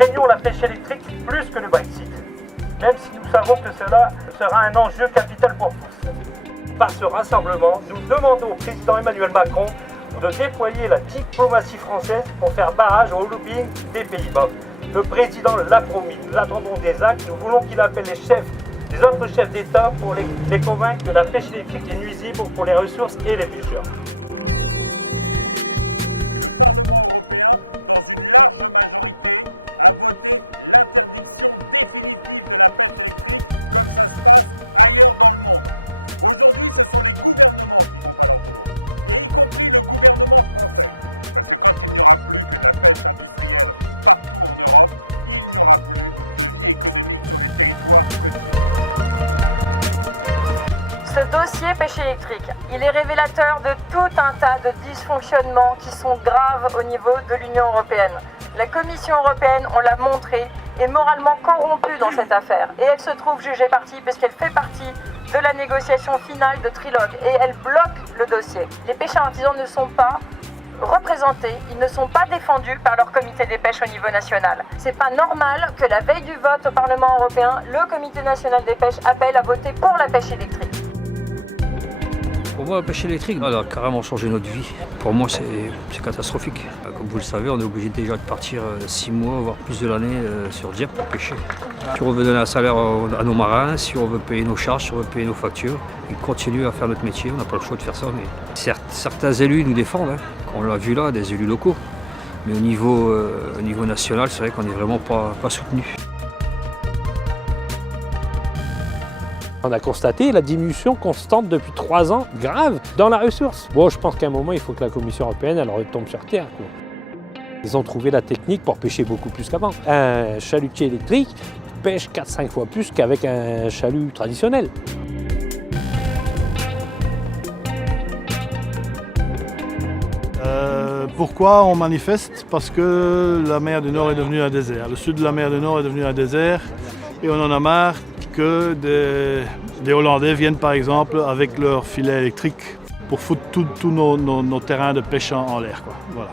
craignons la pêche électrique plus que le Brexit, même si nous savons que cela sera un enjeu capital pour tous. Par ce rassemblement, nous demandons au président Emmanuel Macron de déployer la diplomatie française pour faire barrage au lobbying des Pays-Bas. Le président l'a promis, nous attendons des actes, nous voulons qu'il appelle les autres chefs d'État pour les convaincre que la pêche électrique est nuisible pour les ressources et les pêcheurs. Ce dossier pêche électrique, il est révélateur de tout un tas de dysfonctionnements qui sont graves au niveau de l'Union européenne. La Commission européenne, on l'a montré, est moralement corrompue dans cette affaire et elle se trouve jugée partie puisqu'elle fait partie de la négociation finale de trilogue et elle bloque le dossier. Les pêcheurs artisans ne sont pas représentés, ils ne sont pas défendus par leur comité des pêches au niveau national. C'est pas normal que la veille du vote au Parlement européen, le comité national des pêches appelle à voter pour la pêche électrique. Pour moi, la pêche électrique, elle a carrément changé notre vie. Pour moi, c'est catastrophique. Comme vous le savez, on est obligé déjà de partir 6 mois, voire plus de l'année sur Dieppe pour pêcher. Si on veut donner un salaire à nos marins, si on veut payer nos charges, si on veut payer nos factures, et continuer à faire notre métier, on n'a pas le choix de faire ça. Mais certains élus nous défendent, on l'a vu là, des élus locaux. Mais au niveau national, c'est vrai qu'on n'est vraiment pas soutenus. On a constaté la diminution constante depuis 3 ans, grave, dans la ressource. Bon, je pense qu'à un moment, il faut que la Commission européenne elle retombe sur terre, quoi. Ils ont trouvé la technique pour pêcher beaucoup plus qu'avant. Un chalutier électrique pêche 4-5 fois plus qu'avec un chalut traditionnel. Pourquoi on manifeste? Parce que la mer du Nord est devenue un désert. Le sud de la mer du Nord est devenu un désert et on en a marre que des Hollandais viennent par exemple avec leurs filets électriques pour foutre tous nos terrains de pêche en l'air, quoi. Voilà.